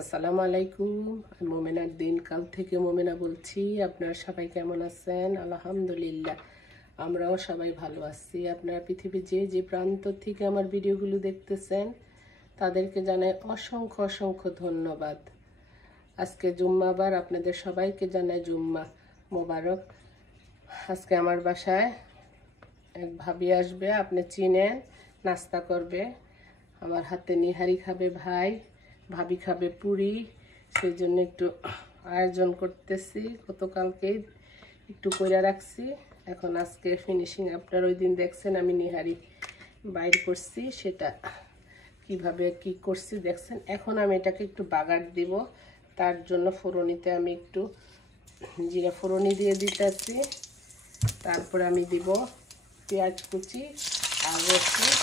আসসালামু আলাইকুম। আমি মোমেনার দিনকাল থেকে মোমেনা বলছি। আপনারা সবাই কেমন আছেন? আলহামদুলিল্লাহ, আমরাও সবাই ভালো আছি। আপনারা পৃথিবীর যে যে প্রান্ত থেকে আমার ভিডিওগুলো দেখতেছেন তাদেরকে জানাই অসংখ্য অসংখ্য ধন্যবাদ। আজকে জুম্মাবার, আপনাদের সবাইকে জানাই জুম্মা মোবারক। আজকে আমার বাসায় এক ভাবি আসবে, আপনি চিনেন, নাস্তা করবে। আমার হাতে নিহারি খাবে ভাই, ভাবি খাবে পুরি। সেই জন্য একটু আয়োজন করতেছি, গতকালকেই একটু কইরা রাখছি। এখন আজকে ফিনিশিং। আপনারা ওই দিন দেখছেন আমি নিহারি বাইর করছি, সেটা কিভাবে কি করছি দেখছেন। এখন আমি এটাকে একটু বাগার দিব। তার জন্য ফোড়নিতে আমি একটু জিরা ফোড়নি দিয়ে দিতেছি। তারপরে আমি দিব পেঁয়াজ কুচি আর রসুন।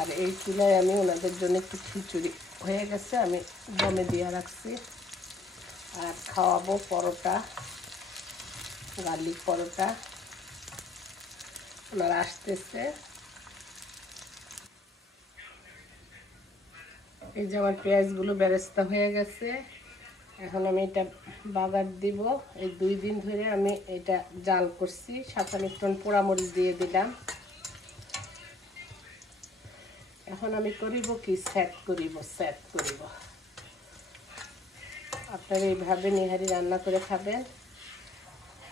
আর এই চুলায় আমি ওনাদের জন্য একটু খিচুড়ি হয়ে গেছে, আমি দমে দিয়ে রাখছি। আর খাওয়াবো পরোটা, গার্লিক পরোটা। ওনারা আসতেছে। এই যে আমার পেঁয়াজগুলো বেরেস্তা হয়ে গেছে। এখন আমি এটা বাগার দিব। এই 2 দিন ধরে আমি এটা জাল করছি। সাথে আমি একটু পোড়ামরিচ দিয়ে দিলাম। এখন আমি করিব কি, সেট করিব। আপনারা এইভাবে নিহারি রান্না করে খাবেন।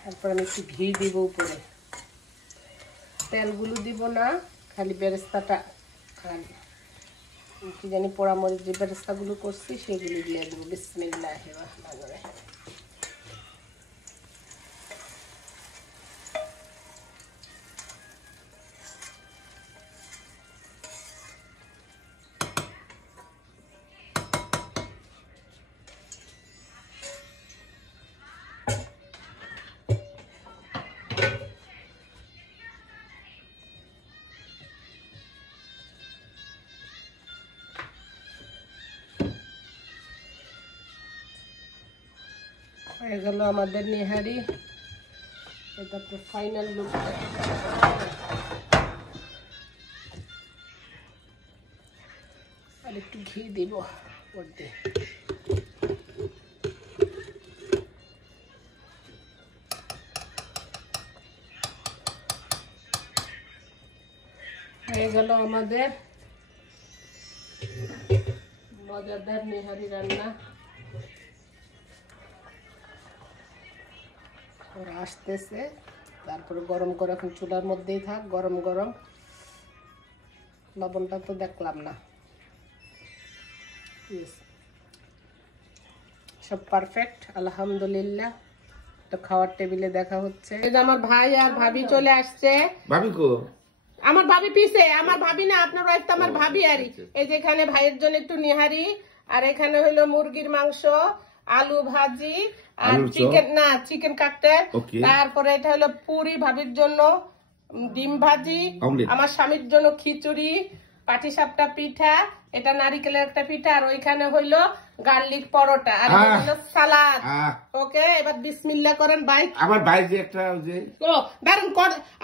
তারপর আমি একটু ঘি দিব উপরে, তেলগুলো দিব না, খালি বেরেস্তাটা আর কি জানি পোড়ামরিচ যে বেরেস্তাগুলো করছি সেগুলো দিয়ে দেবো। বিসমিল্লাহির রহমানির রহিম। হয়ে গেল আমাদের নিহারি। এটা তো ফাইনাল লুক। আর একটু ঘি দিব মধ্যে। হয়ে গেল আমাদের মজাদার নিহারি রান্না। ওরা আসতেছে, তারপরে গরম করে এখন চুলার মধ্যেই থাক, গরম গরম। লবণটা তো দেখলাম না, সব পারফেক্ট আলহামদুলিল্লাহ। তো খাওয়ার টেবিলে দেখা হচ্ছে। এই যে আমার ভাই আর ভাবি চলে আসছে। ভাবি কো? আমার ভাবি পিছে, আমার ভাবি না, আপনার ওয়াইফ তো আমার ভাবি। আর এই যে এখানে ভাইয়ের জন্য একটু নিহারি, আর এখানে হলো মুরগির মাংস, আলু ভাজি, আর চিকেন কাকটেল। তারপরে এটা হলো পুরি, ভাবির জন্য ডিম ভাজি, আমার স্বামীর জন্য খিচুড়ি, পাটিসাপটা পিঠা, এটা নারিকেলের একটা পিঠা, আর ওইখানে হইলো গার্লিক পরোটা, আর হইলো সালাদ। ওকে, এবার বিসমিল্লাহ করেন ভাই। আমার ভাই যে একটা যে দারুন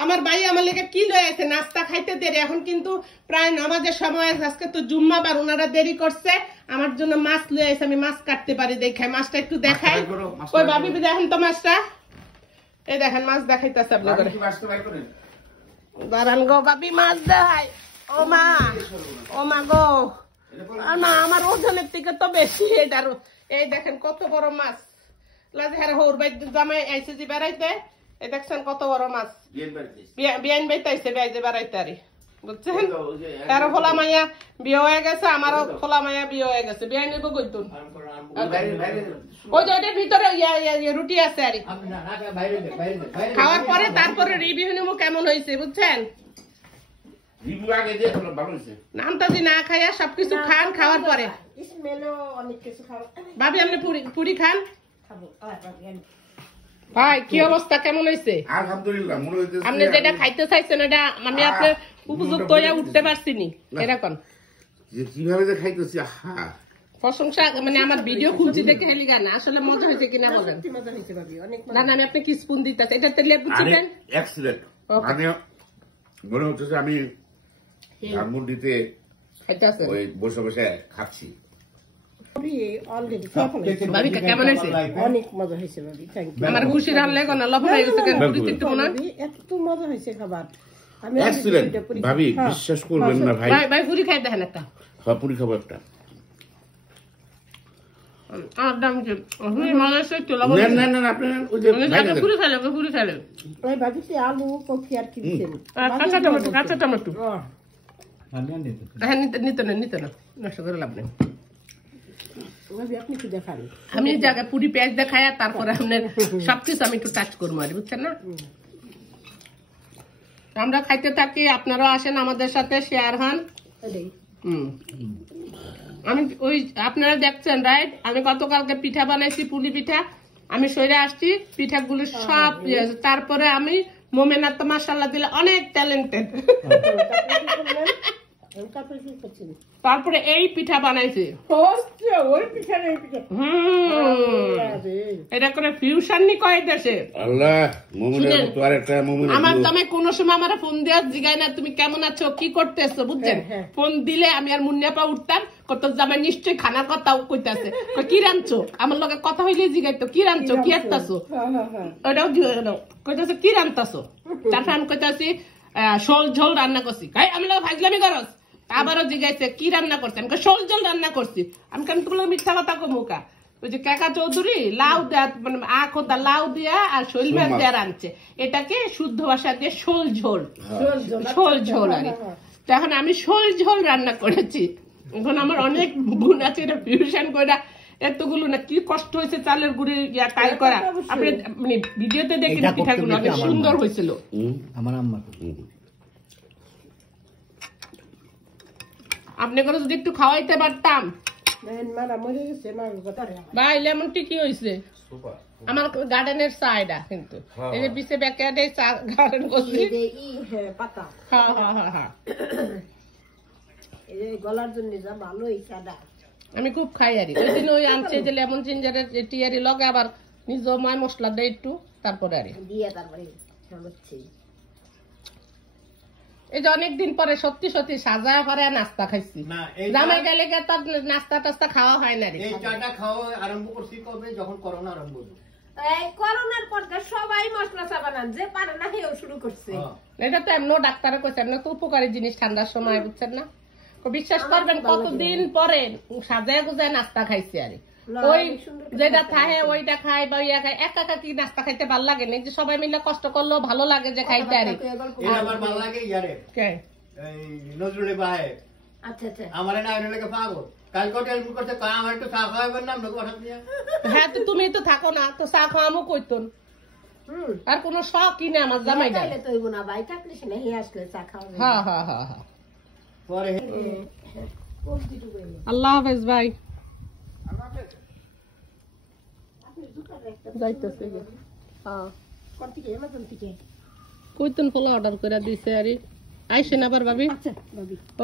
আমার ভাই আমার লেগে কি লয়ে আছে, নাস্তা খাইতে দেরি। এখন কিন্তু প্রায় নামাজের সময়, আজকে তো জুম্মাবার, ওনারা দেরি করছে। আমার জন্য মাছ লয়ে আছে, আমি মাছ কাটতে পারি, দেখাই মাছটা একটু দেখাই। ওই ভাবি দেখেন তো মাছটা, এই দেখেন মাছ দেখাইতেছে আপনাদের। দাঁড়ান গো ভাবি, মাছ দেখাই। ও মা গো, না আমার ওজনের থেকে তো বেশি এটার। এই দেখেন কত বড় মাছ। লাজহার হৌর বাই জামাই আইছে যে বেড়াইতে, এই দেখছেন কত বড় মাছ। বিয়ান বাইতে বেড়াইতে আরে, বুঝছেন? তারও ফোলা মাইয়া বিয়ে হয়ে গেছে, আমারও ফোলা মাইয়া বিয়ে হয়ে গেছে। বিয়ে নিব কইতুন ওই যে ওটার ভিতরে রুটি আছে আর খাওয়ার পরে তারপরে রিভিউ নিব কেমন হয়েছে, বুঝছেন? নামটা যে না খাইয়া সবকিছু খান, খাওয়ার পরে ভাবি আপনি পুরি খান। ভাই কি অবস্থা, কেমন হয়েছে? আলহামদুলিল্লাহ। আপনি যেটা খাইতে চাইছেন এটা আমি আপনার উপযুক্ত হয়ে উঠতে পারছি নি, এরকম কিভাবে যে খাইতেছি। প্রশংসা মানে আমার ভিডিও খুলছি দেখে হেলি গান আসলে মজা হয়েছে কিনা বলেন। মজা হয়েছে ভাবি, অনেক না না আমি আপনাকে স্পুন দিতেছি, এটাতে লেবু আরে চিকেন এক্সিলেন্ট, মানে মনে হচ্ছে যে আমি ধানমন্ডিতে খাইতেছে। ওই বসে বসে খাচ্ছি। অলরেডি ভাবি কেমন হয়েছে? অনেক মজা হয়েছে ভাবি, থ্যাংক ইউ। আমার খুশি রান্না কোন লবণ হয়ে গেছে কেন পুরি একটু না এত মজা হয়েছে খাবার। আমি এক্সিলেন্ট ভাবি, বিশ্বাস করবেন না ভাই। ভাই ভাই পুরি খাই দেখেন একটা। হ্যাঁ, পুরি খাবো একটা। আর দাম কি পুরি মজা হয়েছে একটু লবণ। না না না, আপনি ওই যে ভাই না, পুরি খাইলে পুরি খাইলে ওই ভাবি কি আলু কফি আর কি দিচ্ছেন? কাঁচা টমেটো হ্যাঁ নিতে না নষ্ট করে লাভ নেই। ভাবি আপনি কি দেখান? আমি এই জায়গায় পুরি পেঁয়াজ দেখাই তারপরে আপনার সবকিছু আমি একটু টাচ করবো আর বুঝছেন না। আমরা খাইতে থাকি, আপনারাও আসেন আমাদের সাথে, শেয়ার হন। আমি ওই আপনারা দেখছেন রাইট, আমি গতকালকে পিঠা বানাইছি, পুলি পিঠা। আমি সইরে আসছি, পিঠাগুলো সব তারপরে আমি মোমেনা তো মাশাআল্লাহ দিলে অনেক ট্যালেন্টেড। তারপরে এই পিঠা বানাইছি, এটা করে ফিউশন নি কয় দেশে। আল্লাহ মোমিনের মতো আরেকটা মোমিন। আমার দামে কোন সময় আমার ফোন দেওয়া জিগায় না তুমি কেমন আছো কি করতেছো বুঝছেন। ফোন দিলে আমি আর মুন্নিয়াপা উঠতাম, কত জামাই নিশ্চয়ই খানার কথা কইতাছে, কি রাঁধছো, আমার লগে কথা হইলে জিগাইতো কি রাঁধছো কি আনতাছো, ওটাও কইতাছে কি রাঁধতাছো। তারপর আমি কইতাছি শোল ঝোল রান্না করছি, আমি লগে ভাজলামি করস। আবারও জিগাইছে কি রান্না করছে, আমি শোল ঝোল রান্না করছি। আমি কেন তোমার মিথ্যা কথা কমুকা। ওই যে কাকা চৌধুরী লাউ দেয়া মানে আখোদা লাউ দিয়া আর শৈল মাছ দেয়া রাঁধছে, এটাকে শুদ্ধ ভাষা দিয়ে শোল ঝোল, শোল ঝোল আর তখন আমি শোল ঝোল রান্না করেছি। এখন আমার অনেক গুণ আছে, এটা ফিউশন করে এতগুলো না কি কষ্ট হয়েছে চালের গুঁড়ি টাই করা। আপনি মানে ভিডিওতে দেখেন পিঠাগুলো অনেক সুন্দর হয়েছিল। আমার আম্মা আপনি করে যদি একটু খাওয়াইতে পারতাম। ভাই লেমন টি কি হয়েছে আমার গার্ডেনের সাইডা কিন্তু এই যে পিছে ব্যাকয়ার্ডে গার্ডেন করছি। হ্যাঁ হ্যাঁ হ্যাঁ হ্যাঁ গলার জন্য যা ভালো এই সাদা আমি খুব খাই আরি। ওই দিন ওই আনছে যে লেমন জিঞ্জারের টিয়ারি লগে আবার নিজ মায় মশলা দেয় একটু, তারপরে আরি দিয়ে তারপরে হচ্ছে। এই যে অনেকদিন পরে সত্যি সত্যি সাজায় পরে নাস্তা খাইছি। জামাই গেলে তার নাস্তা টাস্তা খাওয়া হয় না রে। এই চাটা খাওয়া আরম্ভ করছি কবে, যখন করোনা আরম্ভ হলো। এই করোনার পর সবাই মশলা চা বানান, যে পারে না সেও শুরু করছে। এটা তো এমন ডাক্তারে কইছে এমন তো উপকারী জিনিস ঠান্ডার সময় বুঝছেন না। বিশ্বাস করবেন কতদিন পরে সাজায় গুজায় নাস্তা খাইছি আরে। ওই যেটা থাকে ওইটা খাই বা ইয়া খাই, একা একা কি নাস্তা খাইতে ভালো লাগে না, যে সবাই মিলে কষ্ট করলেও ভালো লাগে যে খাইতে আরে। আমার ভালো লাগে ইয়ারে এই নজরুলে ভাই। আচ্ছা আচ্ছা আমার না এর লাগে পাগল কালকে টেলিফোন করতে কয় আমার একটু চা খাওয়াবেন না, আমরা কথা দিয়া। হ্যাঁ তো তুমি তো থাকো না তো চা খাওয়ামও কইতন। আর কোন শখই না আমার জামাই না। তো হইব না ভাই, থাকলে সে নেই আসলে চা খাওয়া। হ্যাঁ হ্যাঁ হ্যাঁ হ্যাঁ পরে আল্লাহ হাফেজ ভাই। যাইতেছে কইতন পোলা অর্ডার করে দিছে আরে আইসেন আবার ভাবি।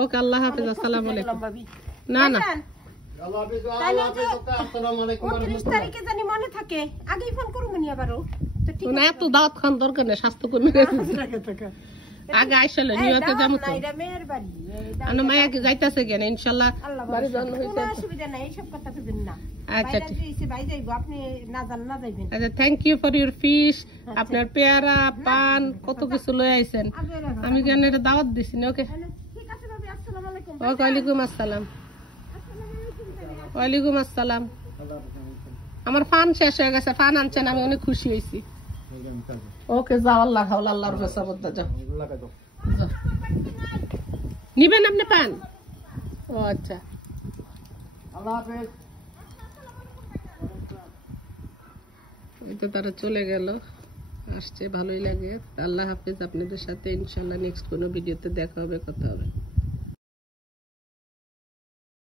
ওকে আল্লাহ হাফেজ, আসসালামু আলাইকুম। না না আল্লাহ হাফেজ, আল্লাহ হাফেজ, আসসালামু আলাইকুম। 29 তারিখে জানি মনে থাকে, আগেই ফোন করব নি আবারো তো ঠিক না এত দাওয়াত খান দরকার নেই, স্বাস্থ্য কমে গেছে। আগে আইসলে নিয়তে যাবো তো এটা মেয়ের বাড়ি। আনা মায়া কি যাইতাছে কেন ইনশাআল্লাহ বাড়ি জান হইছে। কোনো অসুবিধা নাই, এইসব কথা কইবেন না। আচ্ছা বাইরে দিয়েছে ভাই যাইবো, আপনি না জানেন না যাইবেন। আচ্ছা thank you for your fish. আপনার পেয়ারা পান কত কিছু লই আইছেন, আমি কেন এটা দাওয়াত দিছি না। ওকে ঠিক আছে ভাবি, আসসালামু আলাইকুম। ওয়ালাইকুম আসসালাম। ওয়ালাইকুম আসসালাম। আমার ফান শেষ হয়ে গেছে, ফান আনছেন আমি অনেক খুশি হয়েছি। ওকে যাও, আল্লাহ হাওলা আল্লাহর বেসাবত যাও। নিবেন আপনি পান? ও আচ্ছা আল্লাহ হাফেজ। এই তো তারা চলে গেল, আসছে ভালোই লাগে। আল্লাহ হাফেজ, আপনাদের সাথে ইনশাল্লাহ নেক্সট কোনো ভিডিওতে দেখা হবে, কথা হবে।